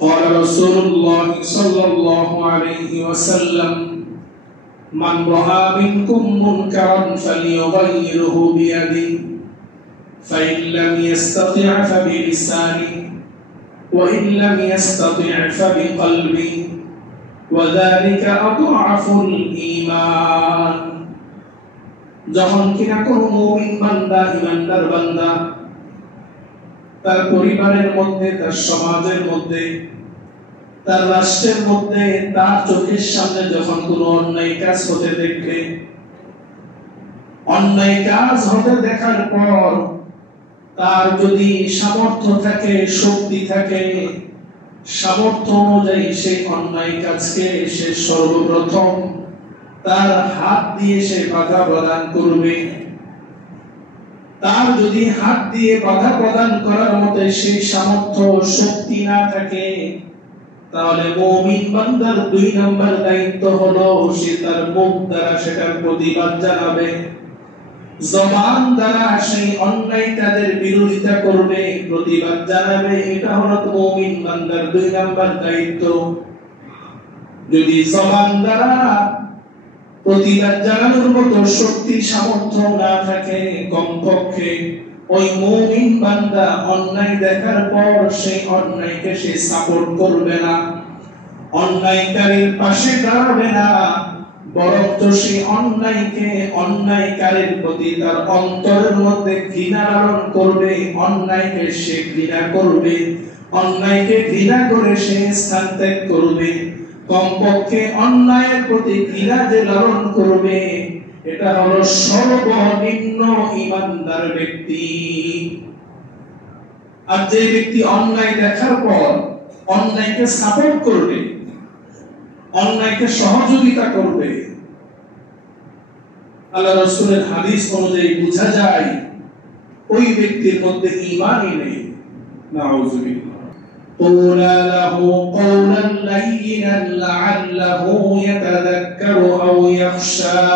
قال رسول الله صلى الله عليه وسلم من رأى منكم منكرا فليغيره بيده فإن لم يستطع فبلسانه وإن لم يستطع فبقلبه وذلك أضعف الإيمان যখন কিনা কোন মুমিন বান্দা ঈমানদার বান্দা তার পরিবারের মধ্যে তার সমাজের মধ্যে তার রাষ্ট্রের মধ্যে তার চোখের সামনে যখন কোনো অন্যায় কাজ হতে দেখবে অন্যায় কাজ হতে দেখার পর তার যদি সামর্থ্য থাকে শক্তি থাকে সামর্থ্য অনুযায়ী সেই অন্যায় কাজকে সে সর্বপ্রথম তার হাত দিয়ে সে বাধা প্রদান করবে তার যদি হাত দিয়ে বাধা প্রদান করার মতো সেই সামর্থ্য শক্তি না থাকে তাহলে মুমিন বান্দার 2 নম্বর দায়িত্ব হলো সে তার মুখ দ্বারা সেটার প্রতিবাদ জানাবে জবান দ্বারা সেই অন্যায় কাজের বিরোধিতা করবে প্রতিবাদ জানাবে এটা হলো মুমিন বান্দার 2 নম্বর দায়িত্ব যদি জবান দ্বারা প্রতিবাদ জানানোর মতো শক্তি সামর্থ্য না থাকে কমপক্ষে ওই মুমিন বান্দা অন্যায় দেখার পর সেই অন্যায়কে সে সাপোর্ট করবে না অন্যায়কারীর পাশে দাঁড়াবে না বরং সেই অন্যায়কারীর প্রতি তার অন্তরের মধ্যে ঘৃণা লালন করবে অন্যায়কে সে ঘৃণা করবে অন্যায়কে ঘৃণা করে সে স্থান ত্যাগ করবে কমপক্ষে অন্যায়ের প্রতি ঘৃণা যে লালন করবে এটা হলো সর্বনিম্ন ঈমানদার ব্যক্তি আর যে ব্যক্তি অন্যায় দেখার পর অন্যায়কে সাপোর্ট করবে অন্যায়কে সহযোগিতা করবে আল্লাহ রাসূলের হাদিস অনুযায়ী বোঝা যায় ওই ব্যক্তির মধ্যে ঈমানই নেই নাউযুবিল্লাহ قولا له قولا لينا لعله يتذكر أو يخشى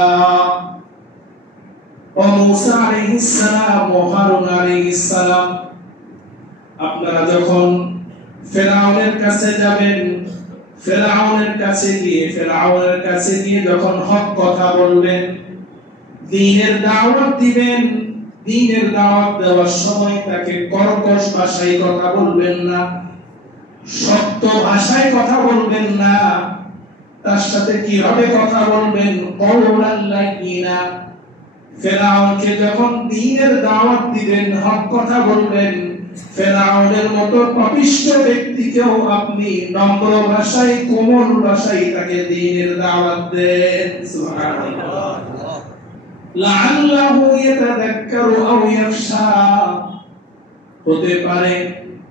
وموسى عليه السلام وهارون عليه السلام আপনারা যখন ফেরাউনের কাছে যাবেন ফেরাউনের কাছে গিয়ে যখন হক কথা বলবেন দ্বীনের দাওয়াত দিবেন দ্বীনের দাওয়াত দেওয়ার সময় তাকে কর্কশ ভাষায় কথা বলবেন না শক্ত ভাষায় কথা বলবেন না তার সাথে কিভাবে কথা বলবেন কওলান লাইয়িনা ফেরাউনকে যখন দ্বীনের দাওয়াত দিবেন হক কথা বলবেন ফেরাউনের মতো পাপিষ্ঠ ব্যক্তিকেও আপনি নম্র ভাষায় কোমল ভাষায় তাকে দ্বীনের দাওয়াত দেন সুবহানাল্লাহ লাআল্লাহু ইয়াতাযাক্কারু আও ইয়াখশা হতে পারে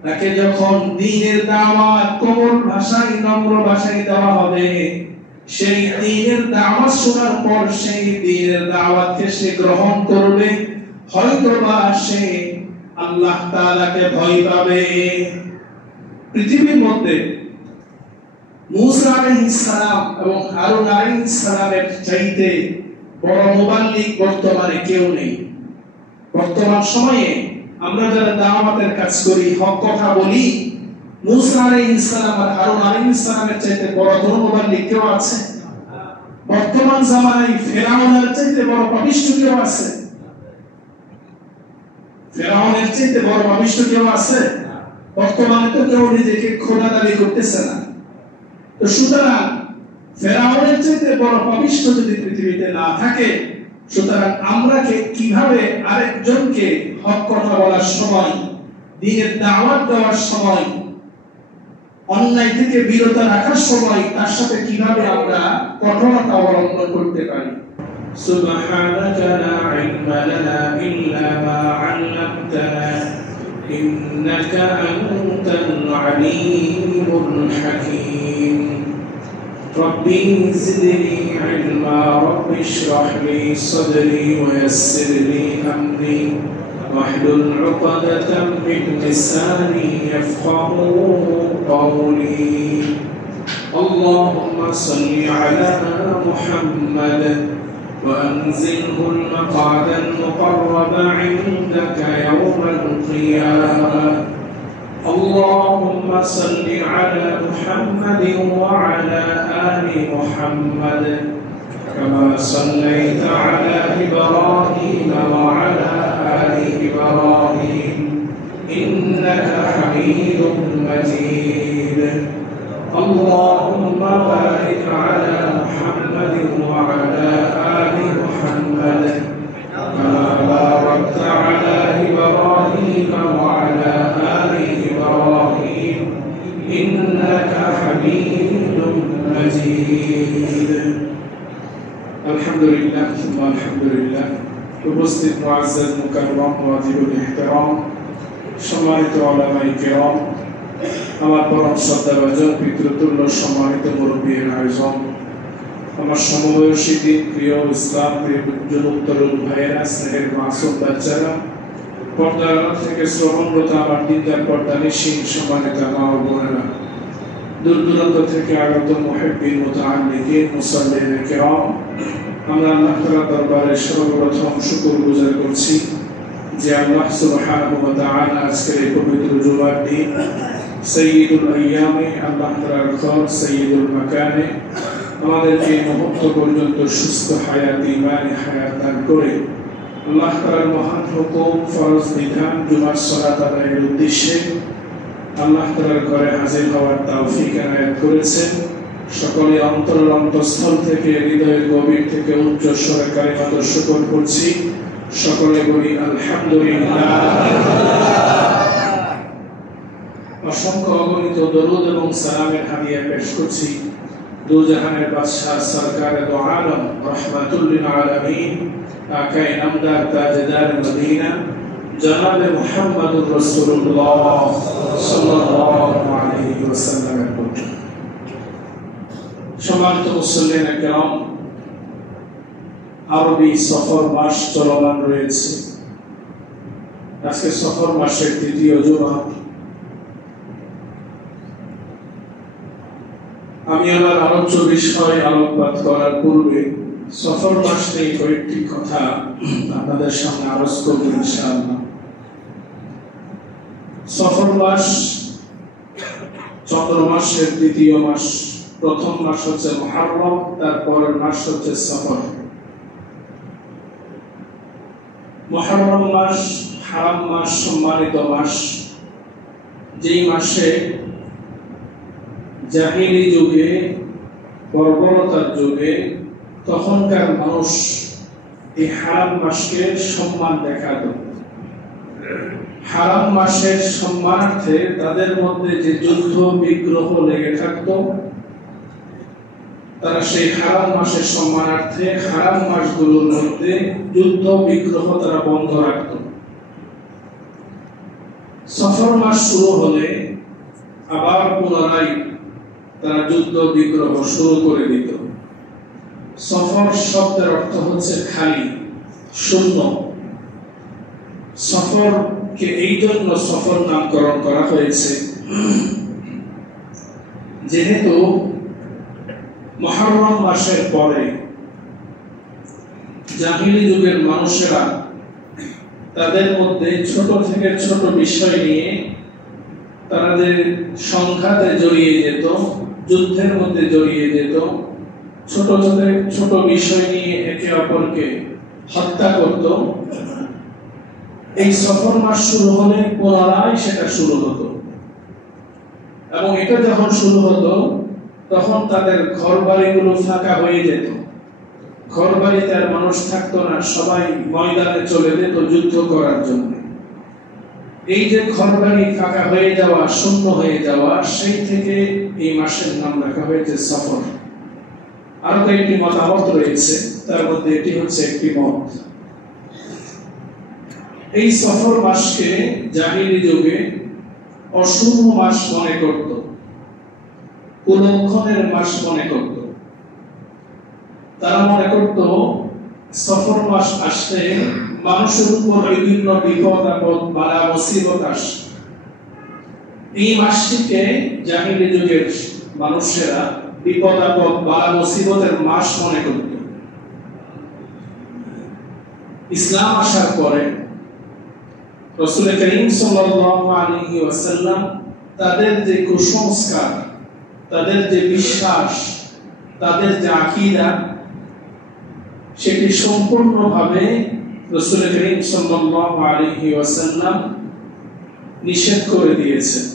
তাকে যখন দ্বীনের দাওয়াত কোমল ভাষায় নম্র ভাষায় দেওয়া হবে সেই দ্বীনের দাওয়াত শোনার পর সেই দ্বীনের দাওয়াতকে সে গ্রহণ করবে হয়তোবা সে আল্লাহ তাআলাকে ভয় পাবে পৃথিবীর মধ্যে মুসা আলাইহিস সালাম এবং হারুন আলাইহিস সালামের চাইতে বড় মুবাল্লিগ বর্তমানে কেউ নেই বর্তমান সময়ে আমরা যারা দাওয়াতের কাজ করি হক কথা বলি মুসা আলাইহিস সালাম আর হারুন আলাইহিস সালামের চাইতে বড় মুবাল্লিগ কেউ আছে বর্তমান জামানায় ফেরাউনের চাইতে বড় পাপিষ্ঠ কেউ আছে ফেরাউনের চাইতে বড় পাপিষ্ঠ কেউ আছে বর্তমানে তো কেউ নিজেকে খোদা দাবি করতেছে না তো সুতরাং ফেরাউনের চাইতে বড় পাপিষ্ঠ যদি পৃথিবীতে না থাকে সুতরাং আমরা কিভাবে আরেকজনকে হক কথা বলার সময় দ্বীনের দাওয়াত দেওয়ার সময় অন্যায় থেকে বিরত রাখার সময় তার সাথে কিভাবে আমরা কঠোরতা অবলম্বন করতে পারি সুবহানাকা লা ইলমা লানা ইল্লা মা 'আল্লামতানা ইন্নাকা আনতাল আলীমুল হাকীম রব্বি জিদনি ইলমা রব্বি ইশরাহ লি সাদরি ওয়া ইয়াসসির লি আমরি واحلل عقدة من لساني يفقهوا قولي اللهم صل على محمد وأنزله المقعد المقرب عندك يوم القيامة اللهم صل على محمد وعلى آل محمد كما صليت على إبراهيم وعلى آل إبراهيم إنك حميد مجيد اللهم بارك على محمد وعلى آل محمد كما باركت على إبراهيم وعلى آل إبراهيم إنك حميد مجيد الحمد لله ثم الحمد لله উপস্থিত মুআজ্জাজ মুকাররম ওয়াজিবুল ইহতিরাম সম্মানিত উলামায়ে কিরাম আমার পরম শ্রদ্ধাভাজন পিতৃতুল্য সম্মানিত মুরব্বিয়ান আয়োজন আমার সমবয়সী দিন প্রিয় ইসলাম প্রিয় যুবক তরুণ ভাইয়েরা স্নেহের মাসুম বাচ্চারা পর্দার থেকে শ্রবণরত আমার দিনদার পর্দানিশীন সম্মানিত মা ও বোনেরা দূর দূরান্ত থেকে আগত মুহিব্বিন মুতাআল্লিকিন মুসাল্লিন কিরাম আমরা আল্লাহ তাআলার দরবারে সর্বপ্রথম শুকর গুজার করছি যে আল্লাহ সুবহানাহু ওয়া তাআলা আজকের এই পবিত্র জুমার দিন সাইয়্যিদুল আইয়ামে আল্লাহ তাআলার ঘর সাইয়্যিদুল মাকানে আমাদেরকে এই মুহূর্ত পর্যন্ত সুস্থ হায়াত ঈমানি হায়াত দান করে আল্লাহ তাআলার মহান হুকুম ফরজ বিধান জুমার সালাত আদায়ের উদ্দেশ্যে আল্লাহ তাআলার ঘরে হাজির হওয়ার তৌফিক এনায়েত করেছেন সকলে অন্তরের অন্তঃস্থল থেকে হৃদয়ের গভীর থেকে উচ্চ স্বরে কালিমাত শুকর করছি সকলে বলি আলহামদুলিল্লাহ অসংখ্য অগণিত দরুদ এবং সালামের হাদিয়া পেশ করছি দু জাহানের বাদশাহ সরকার দু আলম রাহমাতুল লিল আলামিন আকায়ে নামদার তাজদার মদিনা জনাব মুহাম্মদুর রাসূলুল্লাহ সাল্লাল্লাহু আলাইহি ওয়াসাল্লামের প্রতি সম্মানিত মুসল্লিন কিরাম আরবি সফর মাস চলমান রয়েছে আজকে সফর মাসের তৃতীয় জুমা আমি আমার আলোচ্য বিষয় আলোকপাত করার পূর্বে সফর মাস নিয়ে কয়েকটি কথা আপনাদের সামনে আরজ করব ইনশাআল্লাহ সফর মাস চন্দ্র মাসের দ্বিতীয় মাস প্রথম মাস হচ্ছে মুহররম তারপরের মাস হচ্ছে সফর মুহররম মাস হারাম মাস সম্মানিত মাস যেই মাসে জাহিলি যুগে বর্বরতার যুগে তখনকার মানুষ এই হারাম মাসকে সম্মান দেখাতো হারাম মাসের সম্মানার্থে তাদের মধ্যে যে যুদ্ধ বিগ্রহ লেগে থাকতো তারা সেই হারাম মাসের সম্মানার্থে হারাম মাসগুলোর মধ্যে যুদ্ধ বিগ্রহ তারা বন্ধ রাখত সফর মাস শুরু হলে আবার পুনরায় তারা যুদ্ধ বিগ্রহ শুরু করে দিত সফর শব্দের অর্থ হচ্ছে খালি শূন্য সফরকে এই জন্য সফর নামকরণ করা হয়েছে যেহেতু মুহররম মাসের পরে জাহিলি যুগের মানুষেরা তাদের মধ্যে ছোট থেকে ছোট বিষয় নিয়ে তাদের সংঘাতে জড়িয়ে যেত যুদ্ধের মধ্যে জড়িয়ে যেত ছোট ছোট বিষয় নিয়ে একে অপরকে হত্যা করত এই সফর মাস শুরু হলে পুনরায় সেটা শুরু হতো এবং এটা যখন শুরু হতো তখন তাদের ঘর বাড়িগুলো ফাঁকা হয়ে যেত ঘর বাড়িতে আর মানুষ থাকতো না সবাই ময়দানে চলে যেত যুদ্ধ করার জন্য এই যে ঘর বাড়ি ফাঁকা হয়ে যাওয়া শূন্য হয়ে যাওয়া সেই থেকে এই মাসের নাম রাখা হয়েছে সফর আরো কয়েকটি মতামত রয়েছে তার মধ্যে এটি হচ্ছে একটি মত এই সফর মাসকে জাহিলি যুগে অশুভ মাস মনে করত কুলক্ষণের মাস মনে করত তারা মনে করত সফর মাস আসলে মানুষের উপর বিভিন্ন বিপদ আপদ বালা মুসিবত আসে এই মাসটিকে জাহিলি যুগের মানুষেরা বিপদ আপদ বালা মুসিবতের মাস মনে করত ইসলাম আসার পরে রাসূল করিম সাল্লাল্লাহু আলাইহি ওয়াসাল্লাম তাদের যে কুসংস্কার, তাদের যে বিশ্বাস, তাদের যে আকীদা, সেটি সম্পূর্ণভাবে রাসূল করিম সাল্লাল্লাহু আলাইহি ওয়াসাল্লাম নিষেধ করে দিয়েছেন।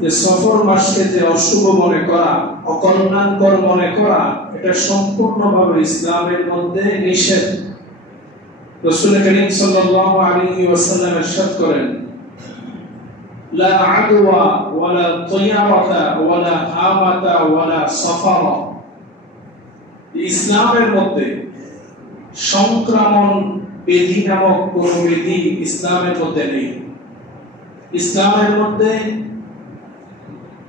যে সফর মাসকে যে অশুভ মনে করা, অকল্যাণকর মনে করা, এটা সম্পূর্ণভাবে ইসলামের মধ্যে নিষেধ। রাসূল করিম সাল্লাল্লাহু আলাইহি ওয়াসাল্লাম ইরশাদ করেন, লা আদওয়া ওয়ালা তায়ারাতা ওয়ালা হামাতা ওয়ালা সাফারা। ইসলামের মধ্যে সংক্রমণ ব্যাধি নামক কোন ব্যাধি ইসলামের মধ্যে নেই। ইসলামের মধ্যে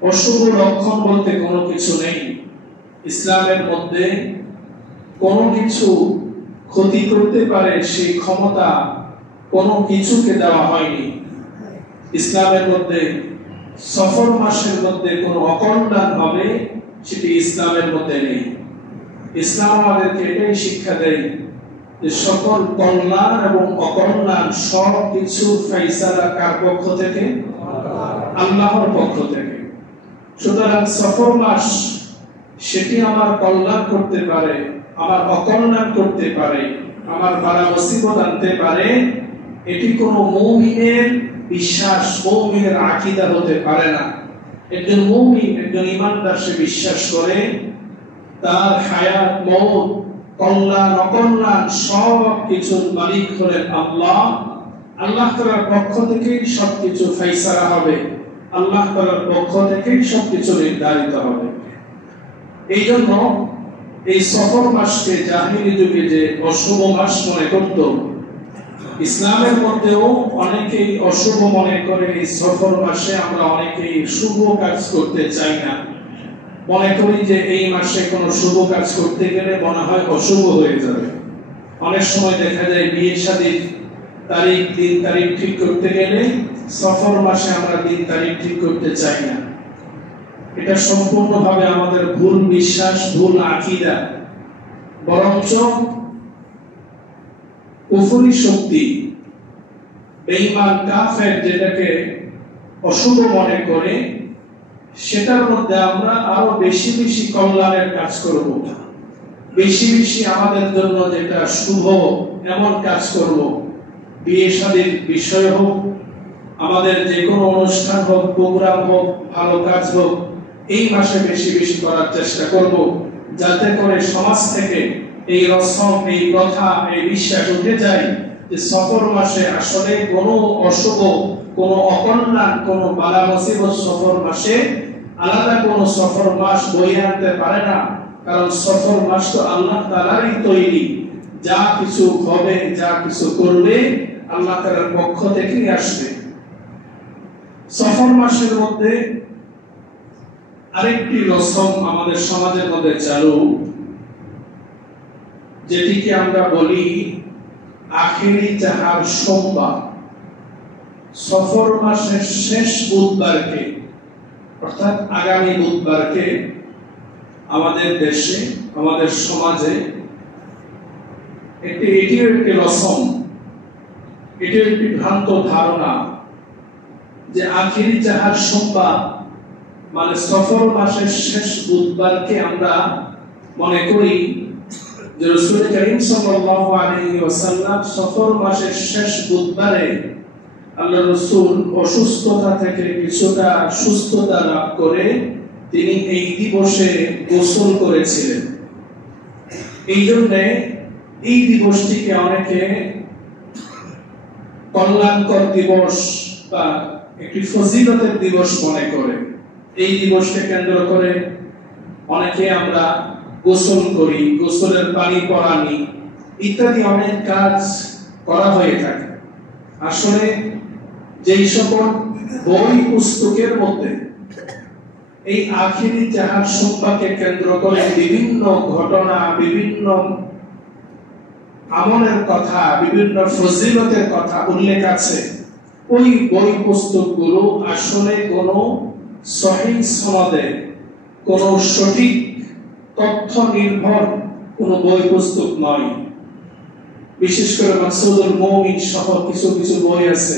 অশুভ লক্ষণ বলতে কোনো কিছু নেই। ইসলামের মধ্যে কোনো কিছু ক্ষতি করতে পারে সেই ক্ষমতা কোনো কিছুকে দেওয়া হয়নি। ইসলামের মধ্যে সফর মাসের মধ্যে কোনো অকল্যাণ হবে সেটি ইসলামের মধ্যে নেই। ইসলাম আমাদেরকে এটাই শিক্ষা দেয় যে সকল কল্যাণ এবং অকল্যাণ সব কিছু ফায়সালা কার পক্ষ থেকে? আল্লাহর পক্ষ থেকে। সুতরাং সফর মাস সেটি আমার কল্যাণ করতে পারে, আমার অকল্যাণ করতে পারে, আমার বালা মুসিবত আনতে পারে, এটি কোনো মুমিনের বিশ্বাস, মুমিনের আকীদা হতে পারে না। একজন মুমিন, একজন ঈমানদার সে বিশ্বাস করে তার হায়াত, মওত, কল্যাণ, অকল্যাণ সব কিছুর মালিক হলেন আল্লাহ। আল্লাহ তাআলার পক্ষ থেকেই সবকিছু ফায়সালা হবে, আল্লাহ তাআলার পক্ষ থেকেই সবকিছু নির্ধারিত হবে। এই জন্য এই সফর মাসকে জাহিলি যুগে যে অশুভ মাস মনে করত, ইসলামের মধ্যেও অনেকেই অশুভ মনে করে। এই সফর মাসে আমরা অনেকেই শুভ কাজ করতে চাই না, মনে করি যে এই মাসে কোনো শুভ কাজ করতে গেলে মনে হয় অশুভ হয়ে যাবে। অনেক সময় দেখা যায় বিয়ে শাদীর তারিখ, দিন তারিখ ঠিক করতে গেলে সফর মাসে আমরা দিন তারিখ ঠিক করতে চাই না। এটা সম্পূর্ণভাবে আমাদের ভুল বিশ্বাস, ভুল আকীদা। বরঞ্চ কুফরি শক্তি, বেঈমান কাফের যেটাকে অশুভ মনে করে, সেটার মধ্যে আমরা আরো বেশি বেশি কল্যাণের কাজ করব, বেশি বেশি আমাদের জন্য যেটা শুভ এমন কাজ করব। বিয়ে শাদীর বিষয় হোক, আমাদের যে কোনো অনুষ্ঠান হোক, প্রোগ্রাম হোক, ভালো কাজ হোক, এই মাসে বেশি বেশি করার চেষ্টা করব, যাতে করে সমাজ থেকে এই রসম, এই প্রথা, এই বিশ্বাস উঠে যায় যে সফর মাসে আসলে কোনো অশুভ, কোনো অকল্যাণ, কোনো বালা মুসিবত সফর মাসে আলাদা কোনো সফর মাস বয়ে আনতে পারে না। কারণ সফর মাস তো আল্লাহ তাআলারই তৈরি। যা কিছু হবে, যা কিছু করবে আল্লাহ তাআলার পক্ষ থেকেই আসবে। সফর মাসের মধ্যে আরেকটি রসম আমাদের সমাজের মধ্যে চালু, যেটিকে আমরা বলি আখেরি চাহার সোমবার। সফর মাসের শেষ বুধবারকে, অর্থাৎ আগামী বুধবারকে আমাদের দেশে, আমাদের সমাজে এটিও একটি রসম, এটিও একটি ভ্রান্ত ধারণা যে আখেরি চাহার সোমবার মানে সফর মাসের শেষ বুধবারকে আমরা মনে করি যে রাসূল করিম সাল্লাল্লাহু আলাইহি ওয়াসাল্লাম সফর মাসের শেষ বুধবারে আল্লাহর রাসূল অসুস্থতা থেকে কিছুটা সুস্থতা লাভ করে তিনি এই দিবসে গোসল করেছিলেন। এই জন্য এই দিবসটিকে অনেকে কল্যাণকর দিবস বা একটি ফজিলতের দিবস মনে করে। এই দিবসকে কেন্দ্র করে অনেকে আমরা গোসল করি, গোসলের পানি পড়ানি ইত্যাদি অনেক কাজ করা হয়ে থাকে। আসলে যেই সকল বই পুস্তকের মধ্যে এই আখিরি জাহাজ সম্পর্কে কেন্দ্র করে বিভিন্ন ঘটনা, বিভিন্ন আমলের কথা, বিভিন্ন ফজিলতের কথা উল্লেখ আছে, ওই বই পুস্তকগুলো আসলে কোনো সহিহ সনদে, কোনো সঠিক তথ্য নির্ভর কোনো বই পুস্তক নয়। বিশেষ করে মাকসুদুল মুমিন সহ কিছু কিছু বই আছে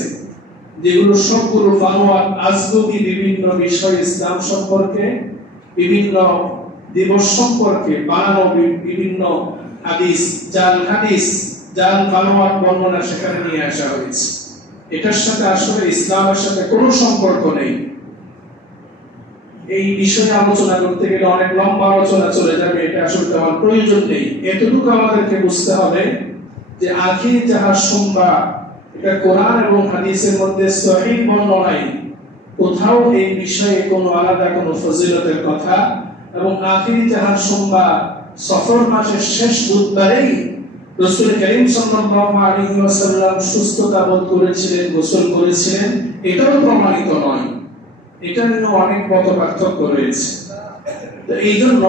যেগুলো সবগুলো বানোয়াট আজগুবি বিভিন্ন বিষয় ইসলাম সম্পর্কে, বিভিন্ন দিবস সম্পর্কে বানানো বিভিন্ন হাদিস, জাল বানোয়াট বর্ণনা সেখানে নিয়ে আসা হয়েছে। এটার সাথে আসলে ইসলামের সাথে কোনো সম্পর্ক নেই। এই বিষয়ে আলোচনা করতে গেলে অনেক লম্বা আলোচনা চলে যাবে, এটা আসলে আমার প্রয়োজন নেই। এতটুকু আমাদেরকে বুঝতে হবে যে আখির যাহা সংবাদ, এটা কোরআন এবং হাদিসের মধ্যে সহিহ বর্ণনায় কোথাও এই বিষয়ে কোনো আলাদা কোনো ফজিলতের কথা, এবং আখির যাহা সংবাদ সফর মাসের শেষ বুধবারেই রাসূল করিম সাল্লাল্লাহু আলাইহি ওয়াসাল্লাম সুস্থতা বোধ করেছিলেন, গোসল করেছিলেন, এটাও প্রমাণিত নয়। এটা নিয়ে অনেক মত পার্থক্য রয়েছে। তো এই জন্য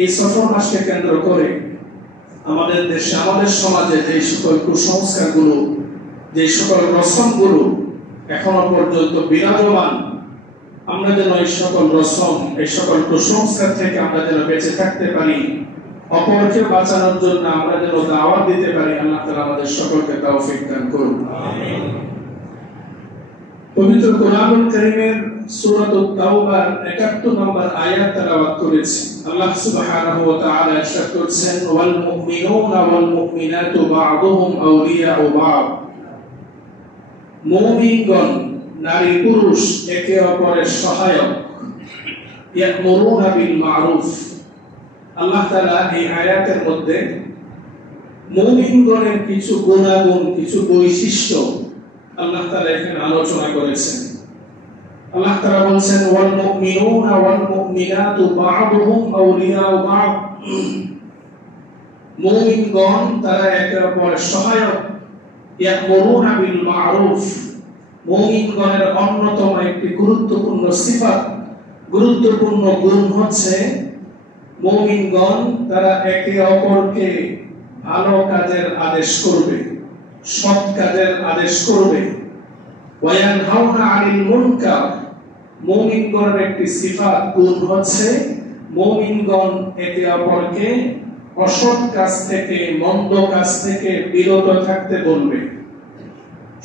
এই সফর মাসকে কেন্দ্র করে আমাদের দেশে, আমাদের সমাজে যে সকল কুসংস্কারগুলো, যে সকল রসমগুলো এখনো পর্যন্ত বিরাজমান, আমরা যেন এই সকল রসম, এই সকল কুসংস্কার থেকে আমরা যেন বেঁচে থাকতে পারি, অপরকে বাঁচানোর জন্য আমরা যেন দাওয়াত দিতে পারি। আল্লাহ তাআলা আমাদের সকলকে তৌফিক দান করুন। আমিন। পবিত্র কোরআনুল কারীমের সূরাতুত তাওবার ৭১ নম্বর আয়াত তেলাওয়াত করেছি। আল্লাহ সুবহানাহু ওয়া তাআলা ইরশাদ করেছেন, ওয়াল মুমিনুনা ওয়াল মুমিনাতু বা'দুহুম আউলিয়াউ বা'দ। মুমিনগণ, নারী পুরুষ একে অপরের সহায়ক। ইয়া'মুরুনা বিল মা'রুফ। আল্লাহ তাআলা এই আয়াতের মধ্যে মুমিনগণের কিছু গুণাগুণ, কিছু বৈশিষ্ট্য আল্লাহ তাআলা এখানে আলোচনা করেছেন। আল্লাহ তাআলা বলেন, ওয়াল মুমিনুনা ওয়াল মুমিনাতু বা'দুহুম আউলিয়াউ বা'দ। মুমিনগণ তারা একে অপরের সহায়ক। ইয়া'মুরুনা বিল মা'রুফ। মুমিনগণের অন্যতম একটি গুরুত্বপূর্ণ সিফাত, গুরুত্বপূর্ণ গুণ হচ্ছে মুমিনগণ তারা একে অপরকে ভালো কাজের আদেশ করবে, সৎ কাজের আদেশ করবে। ওয়ায়ানহাউনা আনিল মুনকার। মুমিনগণের একটি সিফাত, গুণ হচ্ছে মুমিনগণ একে অপরকে অসৎ কাজ থেকে, মন্দ কাজ থেকে বিরত থাকতে বলবে।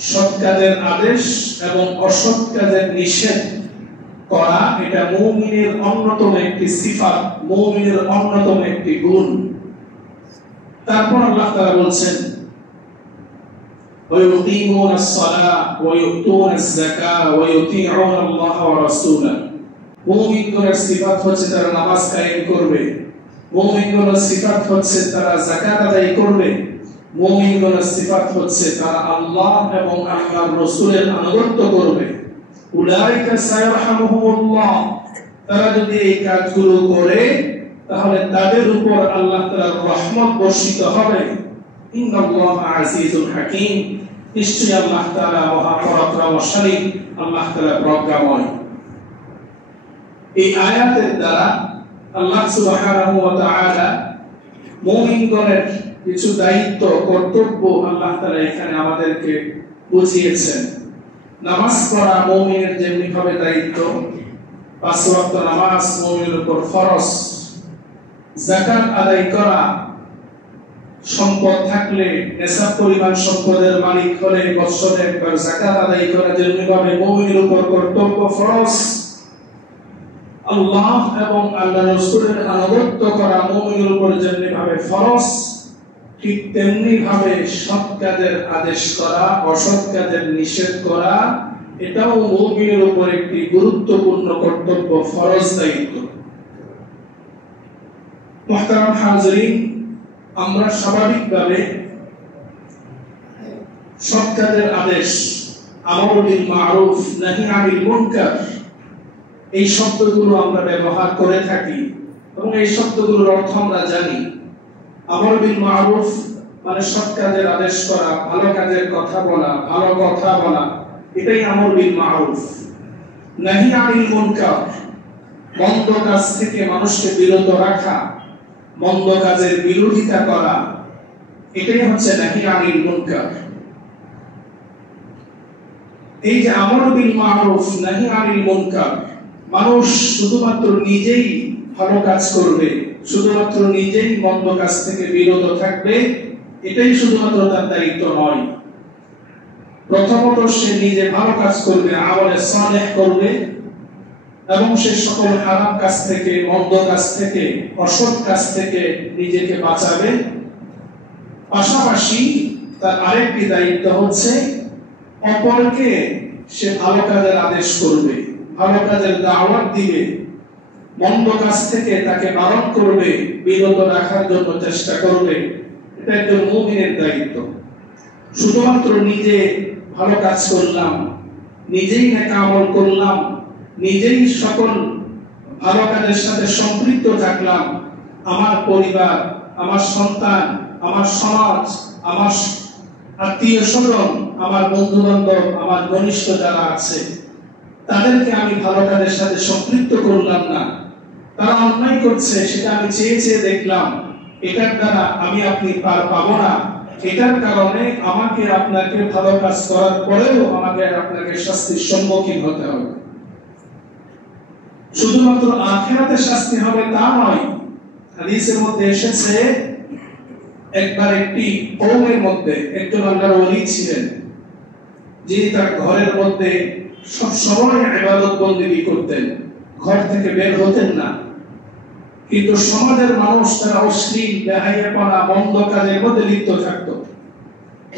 সৎ কাজের আদেশ এবং অসৎ কাজের নিষেধ করা, এটা মুমিনের অন্যতম একটি সিফাত, মুমিনের অন্যতম একটি গুণ। তারপর আল্লাহ তাআলা বলছেন, ওয়ায়ুকিমুনাস সালাহ ওয়া ইউতুনাজ যাকাহ ওয়া ইউতিউনা আল্লাহ ওয়া রাসূলাহ। মুমিনগণের সিফাত হচ্ছে তারা নামাজ কায়েম করবে। মুমিনগণের সিফাত হচ্ছে তারা যাকাত আদায় করবে। মুমিনগণের সিফাত হচ্ছে তারা আল্লাহ এবং আল্লাহর রাসূলের আনুগত্য করবে। উলাইকা সায়ারহামুহুমুল্লাহ। তারা যদি এই কাজগুলো করে তাহলে তাদের উপর আল্লাহ তাআলার রহমত বর্ষিত হবে। ইন্নাল্লাহা আজিজুল হাকীম। নিশ্চয়ই আল্লাহ তাআলা মহাপরাক্রমশালী, আল্লাহ তাআলা প্রজ্ঞাময়। এই আয়াতের দ্বারা আল্লাহ সুবহানাহু ওয়া তাআলা মুমিনগণের কিছু দায়িত্ব, কর্তব্য আল্লাহ তাআলা এখানে আমাদেরকে বুঝিয়েছেন। নামাজ পড়া মুমিনের যেমনি ভাবে দায়িত্ব, ৫ ওয়াক্ত নামাজ মুমিনের উপর ফরজ। যাকাত আদায় করা, সম্পদ থাকলে নেশাব পরিমাণ সম্পদের মালিক হলে বছরে একবার যাকাত আদায় করা যেমনি ভাবে মুমিনের উপর কর্তব্য, ফরজ। আল্লাহ এবং আল্লাহর রাসূলের আনুগত্য করা মুমিনের উপর যেমনি ভাবে ফরজ, ঠিক তেমনি ভাবে সৎ কাজের আদেশ করা, অসৎ কাজের নিষেধ করা, এটাও মুমিনের উপর একটি গুরুত্বপূর্ণ কর্তব্য, ফরজ দায়িত্ব। মুহতারাম হাজিরিন, আমরা স্বাভাবিকভাবে সৎ কাজের আদেশ, আমর বিল মারুফ, নাহি আনিল মুনকার, এই শব্দগুলো আমরা ব্যবহার করে থাকি এবং এই শব্দগুলোর অর্থ আমরা জানি। আমর বিল মারুফ মানে সৎ কাজের আদেশ করা, ভালো কাজের কথা বলা, ভালো কথা বলা, এটাই আমর বিল মারুফ। নাহি আনিল মুনকার, মন্দ কাজ থেকে মানুষকে বিরত রাখা, মন্দ কাজের বিরোধিতা করা, এটাই হচ্ছে নাহি আনিল মুনকার। এই যে আমর বিল মারুফ, নাহি আনিল মুনকার, মানুষ শুধুমাত্র নিজেই ভালো কাজ করবে, শুধুমাত্র নিজেই মন্দ কাজ থেকে বিরত থাকবে, এটাই শুধুমাত্র তার দায়িত্ব নয়। প্রথমত সে নিজে ভালো কাজ করবে, আমলে সালেহ করবে, এবং সে সকল হারাম কাজ থেকে, মন্দ কাজ থেকে, অসৎ কাজ থেকে নিজেকে বাঁচাবে। পাশাপাশি তার আরেকটি দায়িত্ব হচ্ছে অপরকে সে ভালো কাজের আদেশ করবে, ভালো কাজের দাওয়াত দিবে, মন্দ কাজ থেকে তাকে বারণ করবে, বিরত রাখার জন্য চেষ্টা করবে। এটা একজন মুমিনের দায়িত্ব। শুধুমাত্র নিজে ভালো কাজ করলাম, নিজেই নেক আমল করলাম, নিজেই সকল ভালো কাজের সাথে সম্পৃক্ত থাকলাম, আমার পরিবার, আমার সন্তান, আমার সমাজ, আমার আত্মীয় স্বজন, আমার বন্ধু বান্ধব, আমার ঘনিষ্ঠ যারা আছে তাদেরকে আমি ভালো কাজের সাথে সম্পৃক্ত করলাম না। তারা অন্যায় করছে, সেটা আমি চেয়ে চেয়ে দেখলাম, এটার দ্বারা আমি আপনি পার পাবো না, এটার কারণে আমাকে আপনাকে ভালো কাজ করার পরেও আমাকে আপনাকে শাস্তির সম্মুখীন হতে হবে। শুধুমাত্র আখিরাতে শাস্তি হবে তা নয়। হাদিসের মধ্যে এসেছে একবার একটি কওমের মধ্যে একজন আল্লাহর ওলি ছিলেন, যিনি তার ঘরের মধ্যে সব সময় ইবাদত বন্দেগী করতেন, ঘর থেকে বের হতেন না। কিন্তু সমাজের মানুষ তারা অশ্লীল, বেহায়াপনা, মন্দ কাজের মধ্যে লিপ্ত থাকত।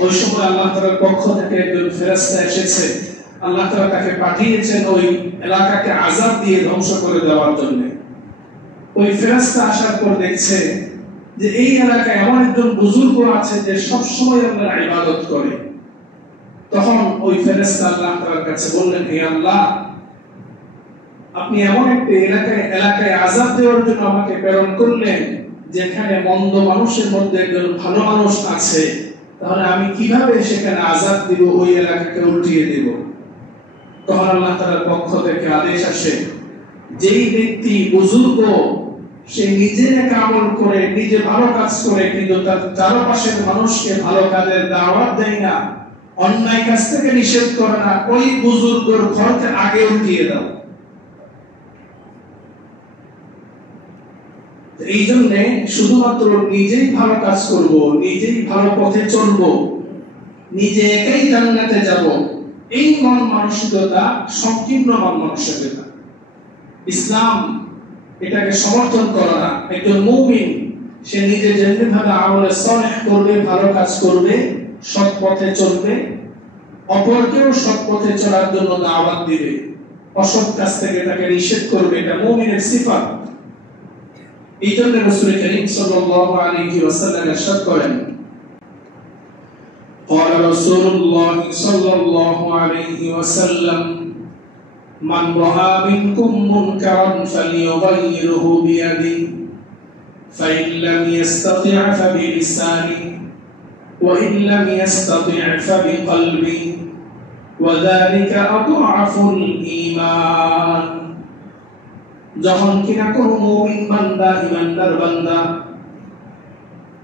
ওই সময় আল্লাহ তাআলার পক্ষ থেকে একজন ফেরেশতা এসেছে, আল্লাহ তাআলা তাকে পাঠিয়েছেন ওই এলাকাকে আযাব দিয়ে ধ্বংস করে দেওয়ার জন্য। ওই ফেরেশতা আসার পর দেখছে যে এই এলাকায় এমন একজন বুজুর্গ আছে যে সব সময় আল্লাহর ইবাদত করে। তখন ওই ফেরেশতা আল্লাহ তাআলার কাছে বললেন, হে আল্লাহ, আপনি এমন একটি এলাকায় আযাব দেওয়ার জন্য আমাকে প্রেরণ করলেন যেখানে মন্দ মানুষের মধ্যে একজন ভালো মানুষ আছে, তাহলে আমি কিভাবে সেখানে আযাব দিব, ওই এলাকাকে উল্টিয়ে দেব? তখন আল্লাহ তাআলার পক্ষ থেকে আদেশ আসে, যেই ব্যক্তি বুজুর্গ সে নিজে নেক আমল করে, নিজে ভালো কাজ করে, কিন্তু তার চারপাশের মানুষকে ভালো কাজের দাওয়াত দেয় না, অন্যায় কাজ থেকে নিষেধ করে না, ওই বুজুর্গের ঘরকে আগে উঠিয়ে দাও। এই জন্য শুধুমাত্র নিজেই ভালো কাজ করব, নিজেই ভালো পথে চলব, নিজে একাই জান্নাতে যাব, এই মন মানসিকতা সংকীর্ণ মন মানসিকতা। ইসলাম এটাকে সমর্থন করে না। একজন মুমিন সে নিজে যেমনি ভাবে আমলে সালেহ করবে, ভালো কাজ করবে, সৎ পথে চলবে, অপরকেও সৎ পথে চলার জন্য দাওয়াত দিবে, অসৎ কাজ থেকে তাকে নিষেধ করবে। এটা মুমিনের সিফাত। এই জন্য রাসূল করিম সাল্লাল্লাহু আলাইহি ওয়াসাল্লাম ইরশাদ করেন, قال رسول الله صلى الله عليه وسلم من رأى منكم منكرا فليغيره بيده فإن لم يستطع فبلسانه وإن لم يستطع فبقلبه وذلك أضعف الإيمان। যখন কিনা কোন মুমিন বান্দা, ইমানদার বান্দা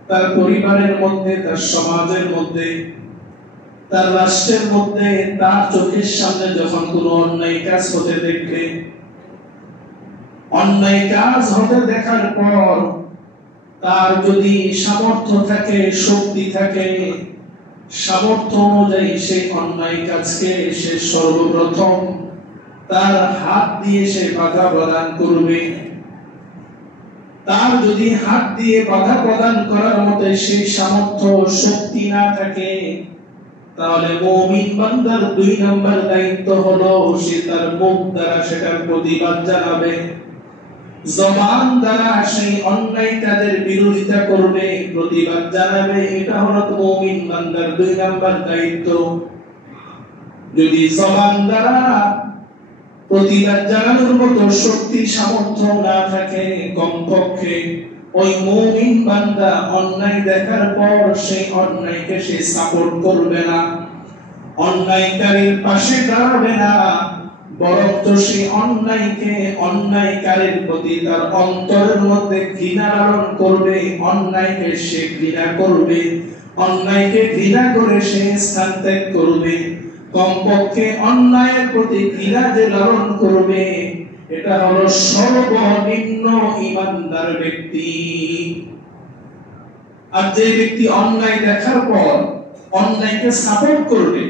তার পরিবারের মধ্যে, তার সমাজের মধ্যে, তার রাষ্ট্রের মধ্যে, তার চোখের সামনে যখন কোন অন্যায় কাজ হতে দেখবে, অন্যায় কাজ হতে দেখার পর তার যদি সামর্থ্য থাকে, শক্তি থাকে, সামর্থ্য অনুযায়ী সেই অন্যায় কাজকে সে সর্বপ্রথম তার হাত দিয়ে সে বাধা প্রদান করবে। তার যদি হাত দিয়ে বাধা প্রদান করার মতো সেই সামর্থ্য, শক্তি না থাকে, তাহলে মুমিন বান্দার 2 নম্বর দায়িত্ব হলো সে তার মুখ দ্বারা সেটার প্রতিবাদ জানাবে, জবান দ্বারা সেই অন্যায় কাজের বিরোধিতা করবে, প্রতিবাদ জানাবে। এটা হলো মুমিন বান্দার 2 নম্বর দায়িত্ব। যদি জবান দ্বারা প্রতিবাদ জানানোর মতো শক্তি, সামর্থ্য না থাকে, কমপক্ষে ওই মুমিন বান্দা অন্যায় দেখার পর সেই অন্যায়কে সে সাপোর্ট করবে না, অন্যায়কারীর পাশে দাঁড়াবে না, বরং সেই অন্যায়কে, অন্যায়কারীর প্রতি তার অন্তরের মধ্যে ঘৃণা লালন করবে, অন্যায়কে সে ঘৃণা করবে, অন্যায়কে ঘৃণা করে সে স্থান ত্যাগ করবে। কমপক্ষে অন্যায়ের প্রতি ঘৃণা যে লালন করবে, এটা হলো সর্বনিম্ন ঈমানদার ব্যক্তি। আর যে ব্যক্তি অন্যায় দেখার পর অন্যায়কে সাপোর্ট করবে,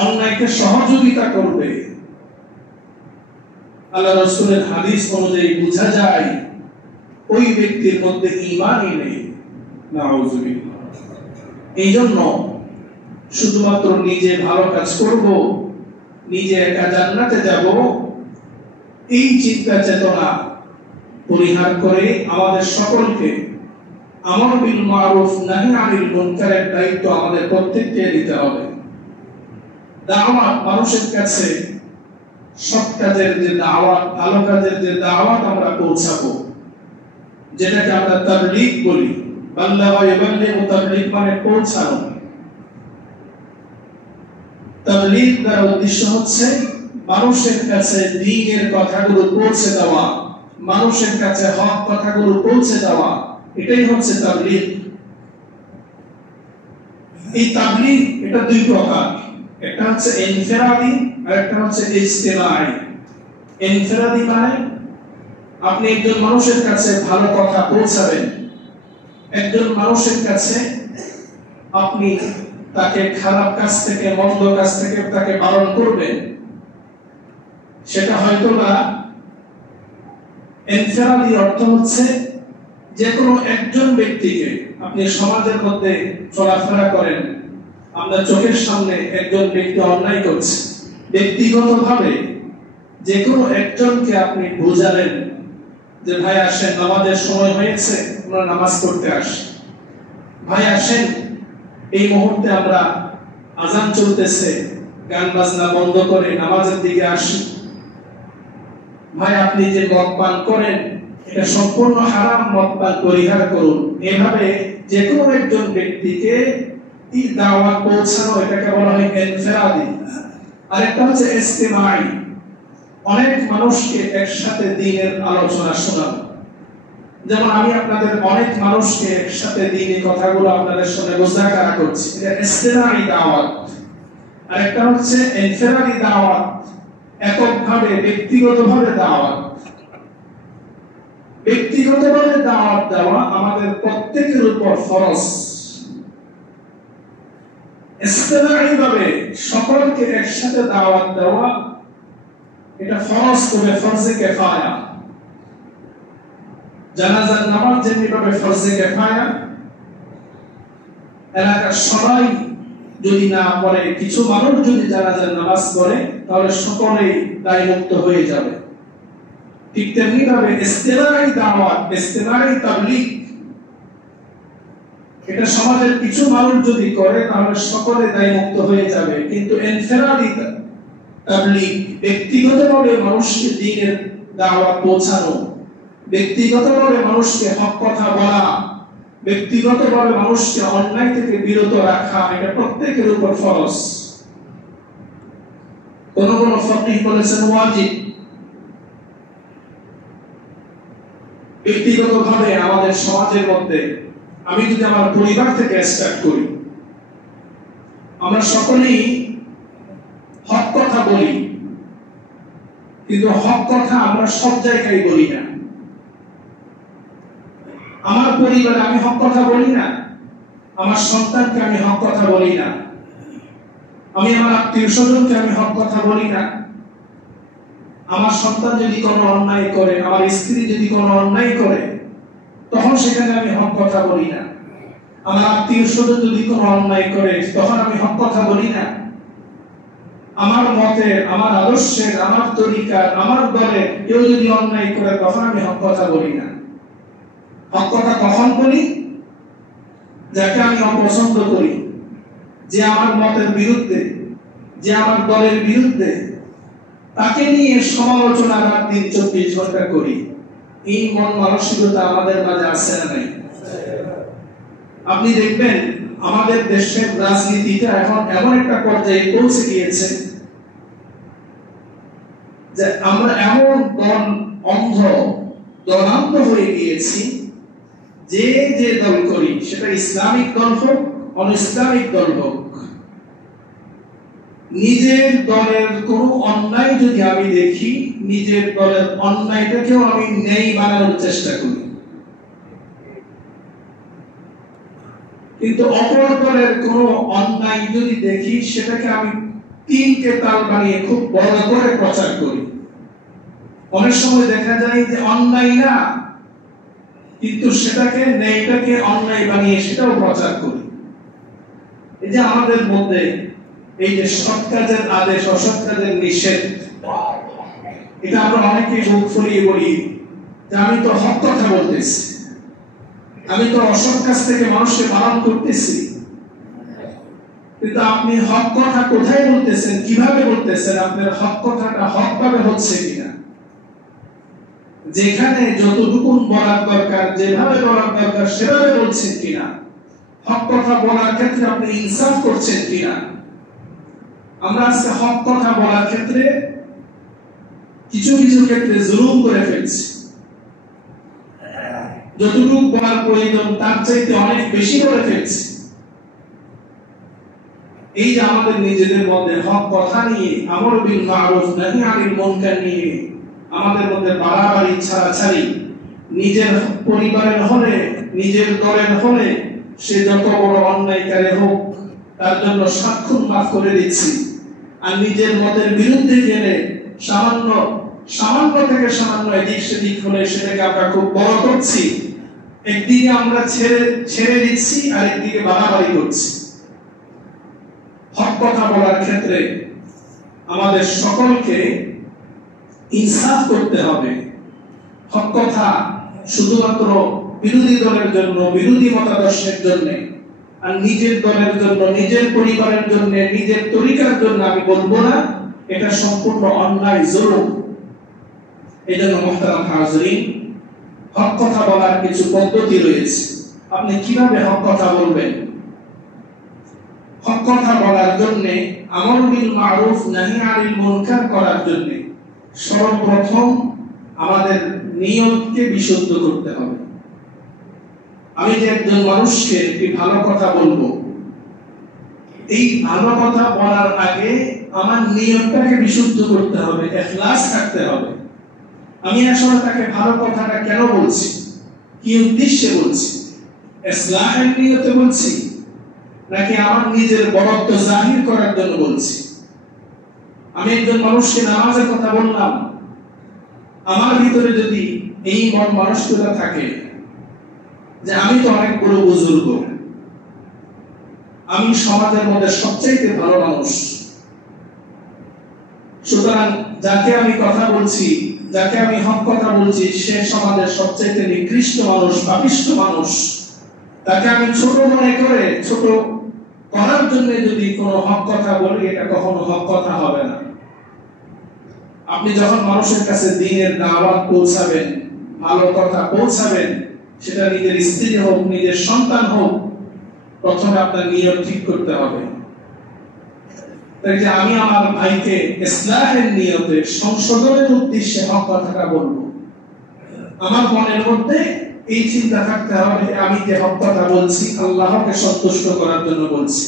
অন্যায়কে সহযোগিতা করবে, আল্লাহ রাসূলের হাদিস অনুযায়ী বোঝা যায় ওই ব্যক্তির মধ্যে ঈমানই নেই। নাউযুবিল্লাহ। এই জন্য শুধুমাত্র নিজে ভালো কাজ করব, নিজে একা জান্নাতে যাব, এই চিন্তা চেতনা পরিহার করে আমাদের সকলকে আমর বিল মারুফ নাহি আনিল মুনকারের দায়িত্ব আমাদের প্রত্যেককে নিতে হবে। দাওয়াত, মানুষের কাছে সৎ কাজের যে দাওয়াত, ভালো কাজের যে দাওয়াত আমরা পৌঁছাবো, যেটাকে আমরা তাবলীগ বলি, বাল্লাগা ইয়াবল্লিগু, তাবলীগ মানে পৌঁছানো। তাবলীগ দ্বারা উদ্দেশ্য হচ্ছে মানুষের কাছে দ্বীনের কথাগুলো পৌঁছে দেওয়া, মানুষের কাছে হক কথাগুলো পৌঁছে দেওয়া, এটাই হচ্ছে তাবলীগ। এই তাবলীগ এটা দুই প্রকার, একটা হচ্ছে ইনফিরাদি আর একটা হচ্ছে ইজতিমাঈ। ইনফিরাদি মানে আপনি একজন মানুষের কাছে ভালো কথা পৌঁছাবেন, একজন মানুষের কাছে আপনি তাকে খারাপ কাজ থেকে, মন্দ কাজ থেকে তাকে বারণ করবেন। সেটা হয়তো বা ইনফিরাদি অর্থ হচ্ছে যে কোনো একজন ব্যক্তিকে আপনি সমাজের মধ্যে চলাফেরা করেন, আপনার চোখের সামনে একজন ব্যক্তি অন্যায় করছে, ব্যক্তিগতভাবে যে কোনো একজনকে আপনি বোঝালেন যে ভাই আসেন, নামাজের সময় হয়েছে, আমরা নামাজ পড়তে আসি, ভাই আসেন এই মুহূর্তে আমরা আযান চলতেছে, গান বাজনা বন্ধ করে নামাজের দিকে আসি, ভাই আপনি যে মদ পান করেন এটা সম্পূর্ণ হারাম, মদ পান পরিহার করুন। এভাবে যে কোনো একজন ব্যক্তিকে এই দাওয়াত পৌঁছানো, এটাকে বলা হয় ইনফিরাদি। আরেকটা হচ্ছে ইজতিমাঈ, অনেক মানুষকে একসাথে দ্বীনের আলোচনা শোনানো। যেমন আমি আপনাদের অনেক মানুষকে একসাথে দ্বীনি কথাগুলো আপনাদের সামনে মুযাকারা করছি, এটা ইজতিমাঈ দাওয়াত। আরেকটা হচ্ছে ইনফিরাদি দাওয়াত, এককভাবে ব্যক্তিগতভাবে দাওয়াত। ব্যক্তিগতভাবে দাওয়াত দেওয়া আমাদের প্রত্যেকের উপর ফরজ। ইজতিমাঈ ভাবে সকলকে একসাথে দাওয়াত দেওয়া এটা ফরজ, তবে ফরজে কিফায়া। জানাজার নামাজ যেমনি ভাবে ফরজে কিফায়া, এলাকার সবাই যদি না পড়ে, কিছু মানুষ যদি জানাজার নামাজ পড়ে, তাহলে সকলেই দায়মুক্ত হয়ে যাবে। ঠিক তেমনি ভাবে ইজতিমাঈ দাওয়াত, ইজতিমাঈ তাবলীগ, এটা সমাজের কিছু মানুষ যদি করে তাহলে সকলে দায়মুক্ত হয়ে যাবে। কিন্তু ইনফিরাদি তাবলীগ, ব্যক্তিগতভাবে মানুষকে দ্বীনের দাওয়াত পৌঁছানো, ব্যক্তিগতভাবে মানুষকে হক কথা বলা, ব্যক্তিগতভাবে মানুষকে অন্যায় থেকে বিরত রাখা, এটা প্রত্যেকের উপর ফরজ। কোন কোন ফাকিহ বলেছেন ওয়াজিব। ব্যক্তিগতভাবে আমাদের সমাজের মধ্যে, আমি যদি আমার পরিবার থেকে স্টার্ট করি, আমরা সকলেই হক কথা বলি, কিন্তু হক কথা আমরা সব জায়গায় বলি না। আমার পরিবারে আমি হক কথা বলি না, আমার সন্তানকে আমি হক কথা বলি না, আমি আমার আত্মীয় স্বজনকে আমি হক কথা বলি না। আমার সন্তান যদি কোনো অন্যায় করে, আমার স্ত্রী যদি কোনো অন্যায় করে, তখন সেখানে আমি হক কথা বলি না। আমার আত্মীয় স্বজন যদি কোনো অন্যায় করে, তখন আমি হক কথা বলি না। আমার মতে, আমার আদর্শের, আমার তরিকার, আমার দলের কেউ যদি অন্যায় করে, তখন আমি হক কথা বলি না। হক কথা কখন বলি? যাকে আমি অপছন্দ করি, যে আমার মতের বিরুদ্ধে, যে আমার দলের বিরুদ্ধে, তাকে নিয়ে সমালোচনা রাত দিন 24 ঘন্টা করি। এই মন মানসিকতা আমাদের মাঝে আছে না নাই? আপনি দেখবেন আমাদের দেশের রাজনীতিটা এখন এমন একটা পর্যায়ে পৌঁছে গিয়েছে যে আমরা এমন দলান্ধ হয়ে গিয়েছি, যে যে দল করি, সেটা ইসলামিক দল হোক, অন-ইসলামিক দল হোক, নিজের দলের কোনো অন্যায় যদি আমি দেখি, নিজের দলের অন্যায়টাকেও আমি ন্যায় বানানোর চেষ্টা করি। কিন্তু অপর দলের কোনো অন্যায় যদি দেখি সেটাকে আমি তিনকে তাল বানিয়ে খুব বড় করে প্রচার করি। অনেক সময় দেখা যায় যে অন্যায় না, কিন্তু সেটাকে ন্যায়টাকে অন্যায় বানিয়ে সেটাও প্রচার করি। এই যে আমাদের মধ্যে এই যে সৎ কাজের আদেশ, অসৎ কাজের নিষেধ, এটা আমরা অনেকেই মুখ ফুলিয়ে বলি যে আমি তো হক কথা বলতেছি, আমি তো অসৎ কাজ থেকে মানুষকে বারণ করতেছি। কিন্তু আপনি হক কথা কোথায় বলতেছেন, কিভাবে বলতেছেন, আপনার হক কথাটা হক ভাবে হচ্ছে কিনা, যেখানে যতটুকু বলার দরকার, যেভাবে বলার দরকার সেভাবে বলছেন কিনা, হক কথা বলার ক্ষেত্রে আপনি ইনসাফ করছেন কিনা। আমরা আজকে হক কথা বলার ক্ষেত্রে কিছু কিছু ক্ষেত্রে জুলুম করে ফেলছি, যতটুকু বলার প্রয়োজন তার চাইতে অনেক বেশি করে ফেলছি। এই যে আমাদের নিজেদের মধ্যে হক কথা নিয়ে, আমর বিল মারুফ নাহি আনিল মুনকার নিয়ে আমাদের মধ্যে বাড়াবাড়ি ছাড়াছাড়ি, নিজের পরিবারের হলে, নিজের দলের হলে সে যত বড় অন্যায়কারী হোক তার জন্য সাক্ষ্য মাফ করে দিচ্ছি, আর নিজের মতের বিরুদ্ধে গেলে সামান্য সামান্য থেকে সামান্য এদিক সেদিক হলে সেটাকে আমরা খুব বড় করছি। একদিকে আমরা ছেড়ে দিচ্ছি আর একদিকে বাড়াবাড়ি করছি। হক কথা বলার ক্ষেত্রে আমাদের সকলকে ইনসাফ করতে হবে। হক কথা শুধুমাত্র বিরোধী দলের জন্য, বিরোধী মতাদর্শের জন্য আর নিজের দলের জন্য, নিজের পরিবারের জন্য, নিজের তরিকার জন্য আমি বলবো না, এটা সম্পূর্ণ অন্যায়, জুলুম। এই জন্য মুহতারাম হাজরিন, হক কথা বলার কিছু পদ্ধতি রয়েছে। আপনি কিভাবে হক কথা বলবেন? হক কথা বলার জন্য, আমর বিল মারুফ নাহি আনিল মুনকার করার জন্য সর্বপ্রথম আমাদের নিয়তকে বিশুদ্ধ করতে হবে। আমি যে একজন মানুষকে একটি ভালো কথা বলবো, এই ভালো কথা বলার আগে আমার নিয়তটাকে বিশুদ্ধ করতে হবে, ইখলাস থাকতে হবে। আমি আসলে তাকে ভালো কথাটা কেন বলছি, কি উদ্দেশ্যে বলছি, ইসলাহের নিয়তে বলছি নাকি আমার নিজের বড়ত্ব জাহির করার জন্য বলছি। আমি একজন মানুষকে নামাজের কথা বললাম, আমার ভিতরে যদি এই মন মানসিকতা থাকে যে আমি তো অনেক বড় বুজুর্গ, আমি সমাজের মধ্যে সবচাইতে ভালো মানুষ, সুতরাং যাকে আমি কথা বলছি, যাকে আমি হক কথা বলছি, সে সমাজের সবচাইতে নিকৃষ্ট মানুষ, পাপিষ্ঠ মানুষ, তাকে আমি ছোট মনে করে, ছোট করার জন্য যদি কোনো হক কথা বলি, এটা কখনো হক কথা হবে না। আপনি যখন মানুষের কাছে দ্বীনের দাওয়াত পৌঁছাবেন, ভালো কথা পৌঁছাবেন, সেটা নিজের স্ত্রী হোক, নিজের সন্তান হোক, প্রথমে আপনার নিয়ত ঠিক করতে হবে। তাই যে আমি আমার ভাইকে ইসলাহের নিয়তে, সংশোধনের উদ্দেশ্যে হক কথাটা বলবো, আমার মনের মধ্যে এই চিন্তা থাকতে হবে যে আমি যে হক কথা বলছি আল্লাহকে সন্তুষ্ট করার জন্য বলছি।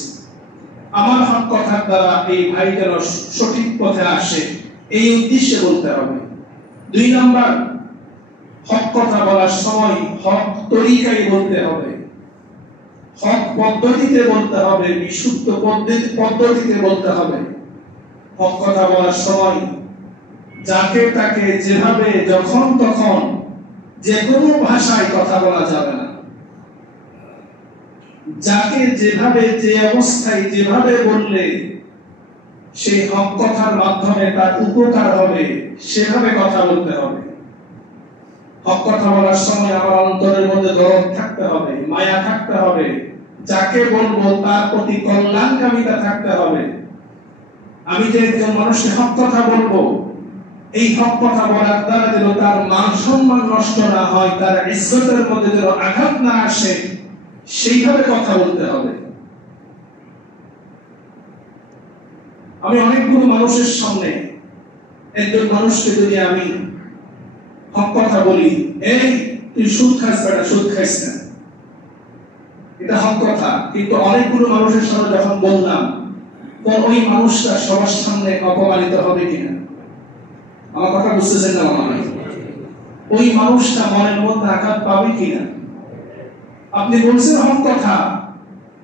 আমার হক কথার দ্বারা এই ভাই যেন সঠিক পথে আসে, এই উদ্দেশ্যে বলতে হবে। 2 নাম্বার, হক কথা বলার সময় হক তরিকায় বলতে হবে, হক পদ্ধতিতে বলতে হবে, বিশুদ্ধ পদ্ধতিতে বলতে হবে। হক কথা বলার সময় যাকে তাকে যেভাবে যখন তখন যে কোনো ভাষায় কথা বলা যাবে না। যাকে যেভাবে, যে অবস্থায় যেভাবে বললে সেই হক কথার মাধ্যমে তার উপকার হবে, সেভাবে কথা বলতে হবে। হক কথা বলার সময় আমার অন্তরের মধ্যে দরদ থাকতে হবে, মায়া থাকতে হবে, যাকে বলবো তার প্রতি কল্যাণকামিতা থাকতে হবে। আমি যে একজন মানুষকে হক কথা বলবো, এই হক কথা বলার দ্বারা যেন তার মান সম্মান নষ্ট না হয়, তার ইজ্জতের মধ্যে যেন আঘাত না আসে, সেইভাবে কথা বলতে হবে। আমি অনেকগুলো মানুষের সামনে একজন মানুষকে যদি আমি হক কথা বলি, এই তুই সুদ খাস, বেটা সুদ খাইস না, এটা হক কথা, কিন্তু অনেকগুলো মানুষের সামনে যখন বললাম, ওই মানুষটা সবার সামনে অপমানিত হবে কিনা? আমার কথা বুঝতেছেন না? ওই মানুষটা মনের মধ্যে আঘাত পাবে কিনা? আপনি বলছেন হক কথা,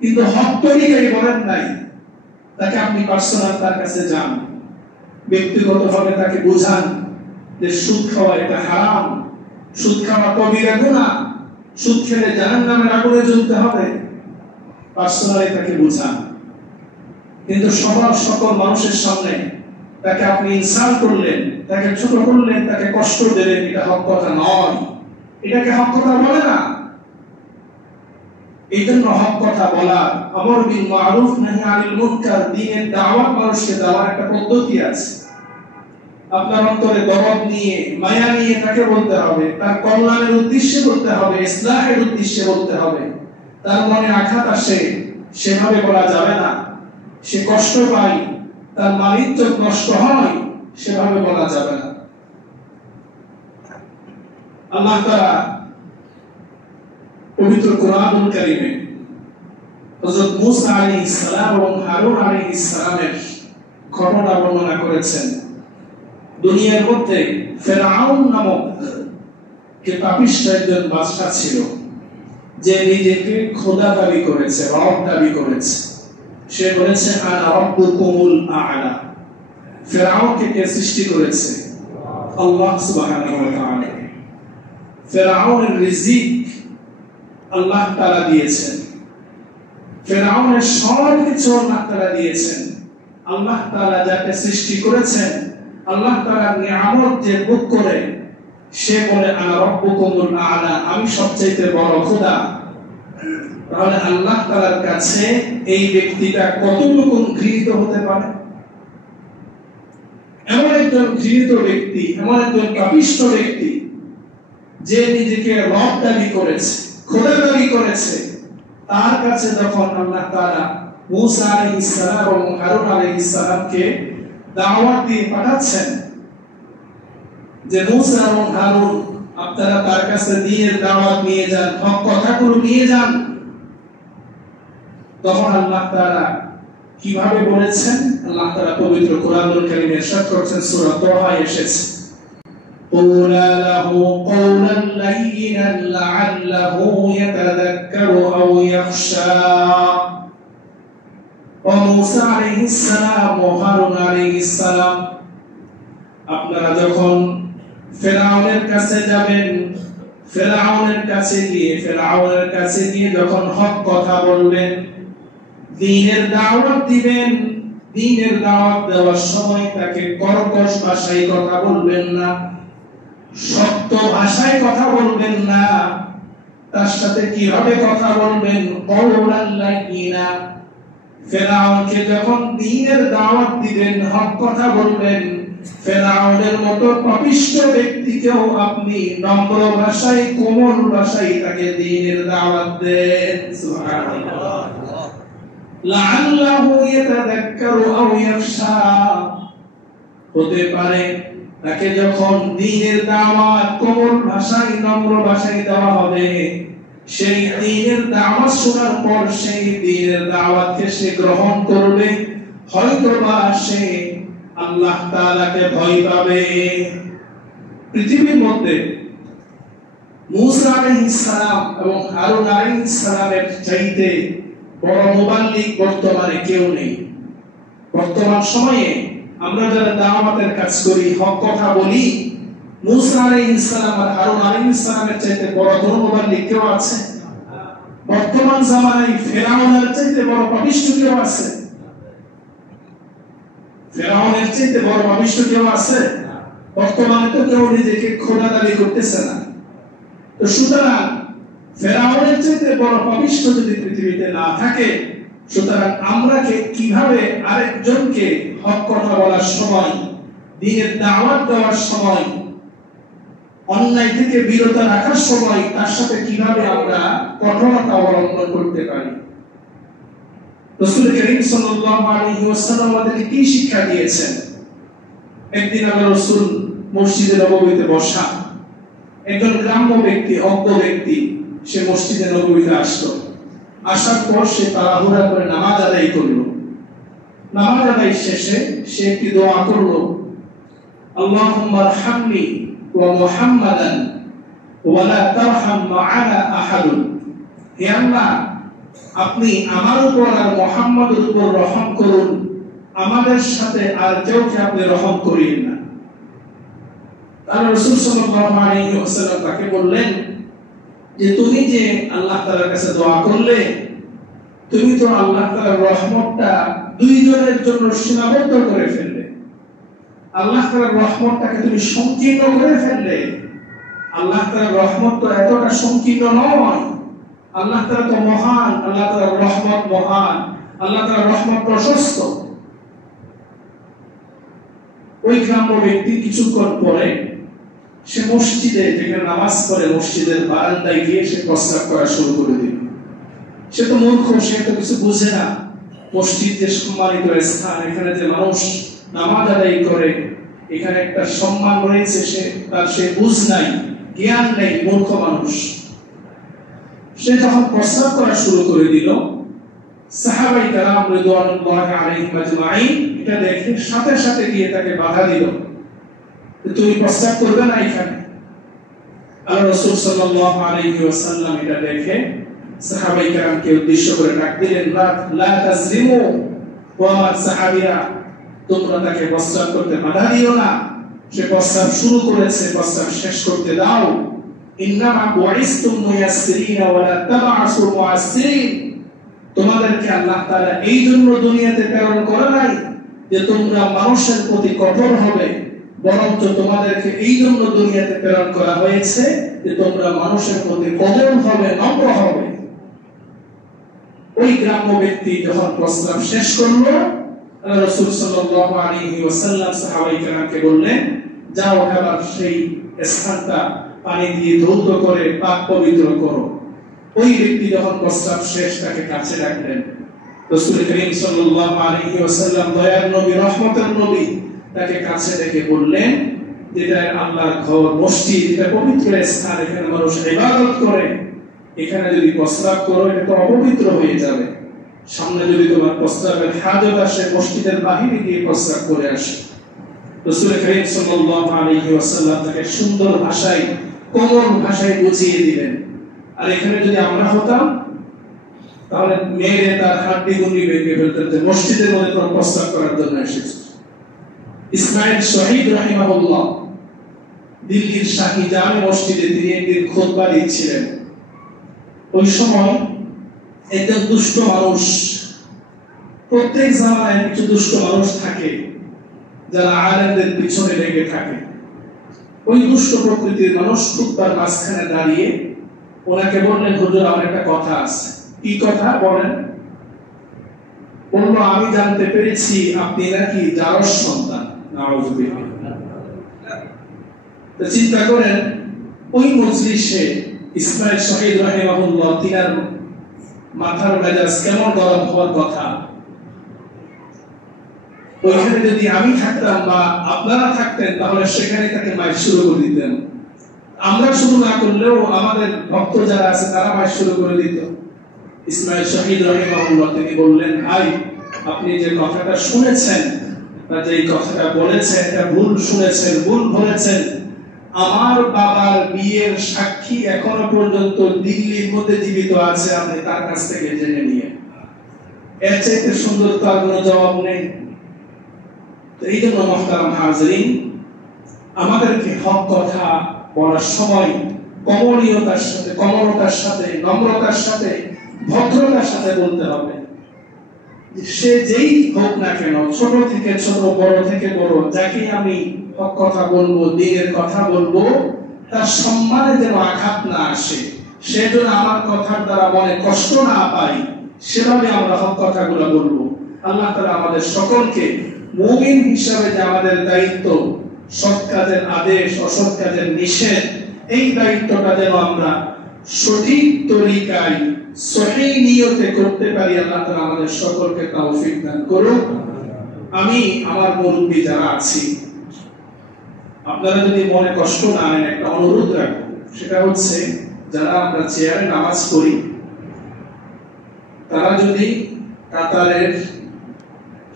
কিন্তু হক তরিকায় বলেন নাই, তাকে আপনি পার্সোনাল তার কাছে যান, ব্যক্তিগতভাবে তাকে বুঝান যে সুদ খাওয়া এটা হারাম, সুদ খাওয়া কবিরা গুনাহ, সুদ খেলে জাহান্নামের আগুনে জ্বলতে হবে, পার্সোনালি তাকে বুঝান। কিন্তু সকল মানুষের সামনে তাকে আপনি ইনসাল্ট করলেন, তাকে ছোট করলেন, তাকে কষ্ট দিলেন, এটা হক কথা নয়, এটাকে হক কথা বলে না। এই জন্য হক কথা বলা, আমর বিল মারুফ নাহি আনিল মুনকার, দ্বীনের দাওয়াত মানুষকে দেওয়ার একটা পদ্ধতি আছে। আপনার অন্তরে দরদ নিয়ে, মায়া নিয়ে তাকে বলতে হবে, তার কল্যাণের উদ্দেশ্যে বলতে হবে, ইসলাহের উদ্দেশ্যে বলতে হবে। তার মনে আঘাত আসে, সেভাবে বলা যাবে না। সে কষ্ট পায়, তার মানিজ্য নষ্ট হয়, সেভাবে বলা যাবে না। আল্লাহ তাআলা পবিত্র কোরআনুল কারীমে হযরত মূসা আলাইহিস সালাম এবং হারুন আলাইহিস সালামের ঘটনা বর্ণনা করেছেন। দুনিয়ার মধ্যে ফেরাউন নামক কে পাপিষ্ঠ একজন বাদশা ছিল, যে নিজেকে খোদা দাবি করেছে, রব দাবি করেছে। সে বলেছে আনা রাব্বুকুমুল আ'লা। ফেরাউনকে কে সৃষ্টি করেছে? আল্লাহ সুবহানাহু ওয়া তাআলা। ফেরাউনের রিজিক আল্লাহ তাআলা দিয়েছেন, ফেরাউনের সব কিছু আল্লাহ তাআলা দিয়েছেন। আল্লাহ তাআলা যাকে সৃষ্টি করেছেন, আল্লাহ তাআলা নিয়ামত যে ভোগ করে, সে বলে আনা রাব্বুকুমুল আ'লা, আমি সবচেয়ে বড় খোদা। তাহলে আল্লাহ তাআলার কাছে এই ব্যক্তিটা কতটুকু ঘৃণিত হতে পারে? এমন একজন ঘৃণিত ব্যক্তি, এমন একজন পাপিষ্ঠ ব্যক্তি, যে নিজেকে রব দাবি করেছে, খোদা দাবি করেছে, তার কাছে যখন আল্লাহ তাআলা মূসা আলাইহিস সালাম এবং হারুন আলাইহিস সালামকে দাওয়াত দিয়ে পাঠাচ্ছেন যে মূসা এবং হারুন আপনারা তার কাছে দ্বীনের দাওয়াত নিয়ে যান, হক কথাগুলো নিয়ে যান, তখন আল্লাহ তাআলা কিভাবে বলেছেন? আল্লাহ তাআলা পবিত্র কোরআনুল কারীমে ইরশাদ করেছেন, সূরা তাহা এসেছে, قُولَا لَهُ قَوْلًا لَيِّنًا لَعَلَّهُ يَتَذَكَّرُ أَوْ يَخْشَى। ও মূসা আলাইহিস সালাম ও হারুন আলাইহিস সালাম, আপনারা যখন ফেরাউনের কাছে যাবেন, ফেরাউনের কাছে গিয়ে যখন হক কথা বলবেন, দ্বীনের দাওয়াত দিবেন, দ্বীনের দাওয়াত দেওয়ার সময় তাকে কর্কশ ভাষায় কথা বলবেন না, শক্ত ভাষায় কথা বলবেন না। তার সাথে কিভাবে কথা বলবেন? কওলান লাইয়িনা। ফেরাউনকে যখন দ্বীনের দাওয়াত দিবেন, হক কথা বলবেন, ফেরাউনের মতো পাপিষ্ঠ ব্যক্তিকেও আপনি নম্র ভাষায়, কোমল ভাষায় তাকে দ্বীনের দাওয়াত দেন। সুবহানাল্লাহ। লাআল্লাহু ইয়াতাযাক্কারু আও ইয়াখশা। হতে পারে তাকে যখন দ্বীনের দাওয়াত কোমল ভাষায়, নম্র ভাষায় দেওয়া হবে, সেই দ্বীনের দাওয়াত শোনার পর সেই দ্বীনের দাওয়াতকে সে গ্রহণ করবে, হয়তোবা সে আল্লাহ তাআলাকে ভয় পাবে। পৃথিবীর মধ্যে মূসা আলাইহিস সালাম এবং হারুন আলাইহিস সালামের চাইতে বড় মুবাল্লিগ বর্তমানে কেউ নেই। বর্তমান সময়ে আমরা যারা দাওয়াতের কাজ করি, হক কথা বলি, মূসা আলাইহিস সালাম আর হারুন আলাইহিস সালামের চাইতে বড় মুবাল্লিগ কেউ আছে? বর্তমান জামানায় ফেরাউনের চাইতে বড় পাপিষ্ঠ কেউ আছে? ফেরাউনের চাইতে বড় পাপিষ্ঠ কেউ আছে? বর্তমানে তো কেউ নিজেকে খোদা দাবি করতেছে না। তো সুতরাং ফেরাউনের চাইতে বড় পাপিষ্ঠ যদি পৃথিবীতে না থাকে, সুতরাং আমরা কিভাবে আরেকজনকে হক কথা বলার সময়, দ্বীনের দাওয়াত দেওয়ার সময়, অন্যায় থেকে বিরত রাখার সময় তার সাথে কিভাবে আমরা কঠোরতা অবলম্বন করতে পারি? রাসূল করিম সাল্লাল্লাহু আলাইহি ওয়াসাল্লাম আমাদেরকে কি শিক্ষা দিয়েছেন? একদিন আল্লাহর রাসূল মসজিদে নববীতে বসা, একজন গ্রাম্য ব্যক্তি, অজ্ঞ ব্যক্তি, সে মসজিদে নববীতে আসলো। আসার পর সে তাড়াহুড়া করে নামাজ আদায় করলো। নামাজ আদায় শেষে সে একটি দোয়া করলো, আল্লাহুম্মা আরহামনি ওয়া মুহাম্মাদান ওয়া লা তারহাম মা'ানা আহাদুন। হে আল্লাহ, আপনি আমার উপর আর মুহাম্মদের উপর রহম করুন, আমাদের সাথে আর কাউকে আপনি রহম করিয়েন না। আর রাসূল সাল্লাল্লাহু আলাইহি ওয়াসাল্লাম তাকে বললেন যে তুমি যে আল্লাহ তাআলার কাছে দোয়া করলে, তুমি তো আল্লাহ তাআলার রহমতটা দুইজনের জন্য সীমাবদ্ধ করে ফেললে। আল্লাহ তাআলার রহমতটাকে তুমি সংকীর্ণ করে ফেললে। আল্লাহ তাআলার রহমত তো এতটা সংকীর্ণ নয়। আল্লাহ তাআলা তো মহান, আল্লাহ তাআলার রহমত মহান, আল্লাহ তাআলার রহমত প্রশস্ত। ওই গ্রাম্য ব্যক্তি কিছুক্ষণ পরে সে মসজিদে, যেখানে নামাজ পড়ে, মসজিদের বারান্দায় গিয়ে সে প্রস্রাব করা শুরু করে দিল। সে তো মূর্খ, সে তো কিছু বুঝে না। মসজিদ যে সম্মানিত স্থান, এখানে যে মানুষ নামাজ আদায় করে, এখানে একটা সম্মান রয়েছে, সে বুঝ নাই, জ্ঞান নেই, মূর্খ মানুষ। সে যখন প্রস্রাব করা শুরু করে দিল, সাহাবায়ে কেরাম রিদওয়ানুল্লাহি আলাইহিম আজমাইন এটা দেখে সাথে সাথে গিয়ে তাকে বাধা দিল, তুমি প্রস্রাব করবে না এখানে। আল্লাহ রাসূল সাল্লাল্লাহু আলাইহি ওয়াসাল্লাম এটা দেখে সাহাবায়ে কেরামকে উদ্দেশ্য করে ডাক দিলেন, লা তাজরিমু, ওয়া সাহাবীরা তোমরা তাকে প্রস্রাব করতে বাধা দিও না। সে প্রস্রাব শুরু করেছে, প্রস্রাব শেষ করতে দাও। ইন্নামা বুইসতুম মুয়াসসিরিনা ওয়া লা তাবআসু মুআসসিরিন, তোমাদেরকে আল্লাহ তাআলা এই জন্য দুনিয়াতে প্রেরণ করে নাই যে তোমরা মানুষের প্রতি কঠোর হবে, বরঞ্চ তোমাদেরকে এই জন্য দুনিয়াতে প্রেরণ করা হয়েছে যে তোমরা মানুষের প্রতি কোমল হবে, নম্র হবে। ওই গ্রাম্য ব্যক্তি যখন প্রস্রাব শেষ করলো, রাসূল সাল্লাল্লাহু আলাইহি ওয়াসাল্লাম সাহাবায়ে কেরামকে বললেন, যাও এবার সেই স্থানটা পানি দিয়ে ধৌত করে পাক পবিত্র করো। ওই ব্যক্তি যখন প্রস্রাব শেষ, তাকে কাছে রাখলেন। রাসূল করিম সাল্লাল্লাহু আলাইহি ওয়াসাল্লাম, দয়ার নবী, রহমতের নবী, তাকে কাছে রেখে বললেন, যেটা আল্লাহর ঘর, মসজিদ, এটা পবিত্র স্থান, এখানে মানুষ ইবাদত করে, এখানে যদি প্রস্রাব করো এটা তো অপবিত্র হয়ে যাবে। সামনে যদি তোমার প্রস্রাবের হাজত আসে, মসজিদের বাহিরে গিয়ে প্রস্রাব করে আসে। রাসূল করিম সাল্লাল্লাহু আলাইহি ওয়াসাল্লাম তাকে সুন্দর ভাষায়, কোমল ভাষায় বুঝিয়ে দিলেন। আর এখানে যদি আমরা হতাম, তাহলে মেরে তার হাড্ডি গুন্ডি ভেঙে ফেলতেন যে মসজিদের মধ্যে কোনো প্রস্রাব করার জন্য এসেছে। ইসমাইল শহীদ রাহিমাহুল্লাহ দিল্লির শাহী জামে মসজিদে তিনি একদিন খুতবা দিচ্ছিলেন। ওই সময় একজন দুষ্ট মানুষ, প্রত্যেক জামানায় কিছু দুষ্ট মানুষ থাকে যারা আলেমদের পিছনে লেগে থাকে। ওই দুষ্ট প্রকৃতির মানুষ খুতবার মাঝখানে দাঁড়িয়ে ওনাকে বললেন, হুজুর আমার একটা কথা আছে। কি কথা বলেন? বলল, আমি জানতে পেরেছি আপনি নাকি জারজ সন্তান। নাউযুবিল্লাহ। তো চিন্তা করেন, ওই মজলিসে ইসমাইল শহীদ রাহিমাহুল্লাহ, তিনার মাথার মেজাজ কেমন গরম হওয়ার কথা। ওইখানে যদি আমি থাকতাম বা আপনারা থাকতেন, তাহলে সেখানে তাকে মাইর শুরু করে দিতেন। আমরা শুরু না করলেও আমাদের ভক্ত যারা আছে তারা মাইর শুরু করে দিত। ইসমাইল শহীদ রাহিমাহুল্লাহ তিনি বললেন, ভাই আপনি যে কথাটা শুনেছেন বা যে কথাটা বলেছেন, এটা ভুল শুনেছেন, ভুল বলেছেন। আমার বাবার বিয়ের সাক্ষী এখনো পর্যন্ত দিল্লির মধ্যে জীবিত আছে, আপনি তার কাছ থেকে জেনে নিয়ে। এর চাইতে সুন্দর তো আর কোনো জবাব নেই। এই জন্য মুহতারাম হাজরিন, আমাদেরকে হক কথা বলার সময় কমনীয়তার সাথে, কমলতার সাথে, নম্রতার সাথে, ভদ্রতার সাথে বলতে হবে। সে যেই হোক না কেন, ছোট থেকে ছোট, বড় থেকে বড়, যাকে আমি হক কথা বলবো, দ্বীনের কথা বলবো, তার সম্মানে যেন আঘাত না আসে, সেজন্য আমার কথার দ্বারা মনে কষ্ট না পাই, সেভাবে আমরা হক কথাগুলো বলবো। আল্লাহ তাআলা আমাদের সকলকে মুমিন হিসাবে যে আমাদের দায়িত্ব, সৎ কাজের আদেশ, অসৎ কাজের নিষেধ, এই দায়িত্বটা যেন আমরা সঠিক তরিকায়, সহিহ নিয়তে করতে পারি, আল্লাহ তাআলা আমাদের সকলকে তৌফিক দান করুন। আমি আমার মুরব্বি যারা আছি, আপনারা যদি মনে কষ্ট না নেন, একটা অনুরোধ রাখবো, সেটা হচ্ছে যারা আমরা চেয়ারে নামাজ পড়ি, তারা যদি কাতারের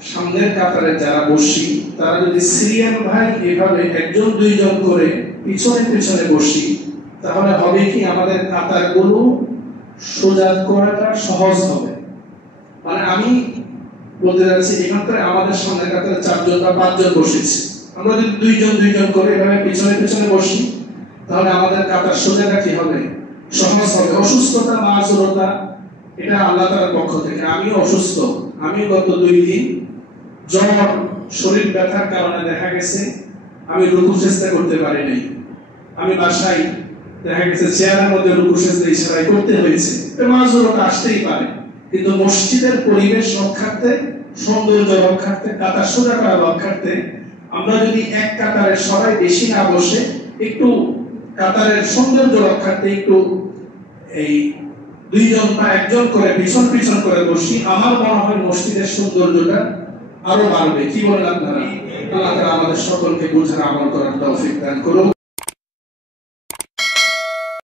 সামনের কাতারে যারা বসি, তারা যদি সিরিয়াল ভাই এভাবে একজন দুইজন করে পিছনে পিছনে বসি, তাহলে হবে কি আমাদের কাতারগুলো সোজা করাটা সহজ হবে। মানে আমি বলতে যাচ্ছি এখান থেকে আমাদের সামনে কাতারে 4 জন বা 5 জন বসেছি, আমরা যদি 2 জন করে এভাবে পিছনে পিছনে বসি তাহলে আমাদের কাতার সোজাটা কি হবে, সহজ হবে। অসুস্থতা মাযুরতা এটা আল্লাহ তাআলার পক্ষ থেকে। আমিও অসুস্থ, আমি গত 2 দিন জ্বর, শরীর ব্যথার কারণে দেখা গেছে আমি রুকু সিজদা করতে পারি নাই। আমি বাসায় দেখা গেছে চেয়ারের মধ্যে রুকু সিজদা ইশারায় করতে হয়েছে। এটা মাযুরতা আসতেই পারে, কিন্তু মসজিদের পরিবেশ রক্ষার্থে, সৌন্দর্য রক্ষার্থে, কাতার সোজা করা রক্ষার্থে আমরা যদি এক কাতারে সবাই বেশি না বসে একটু কাতারের সৌন্দর্য রক্ষার্থে একটু এই 2 জন বা 1 জন করে পিছন পিছন করে বসি, আমার মনে হয় মসজিদের সৌন্দর্যটা আরো বাড়বে। কি বলেন আপনারা? আল্লাহ তাআলা আমাদের সকলকে বুঝার আমল করার তৌফিক দান করুন।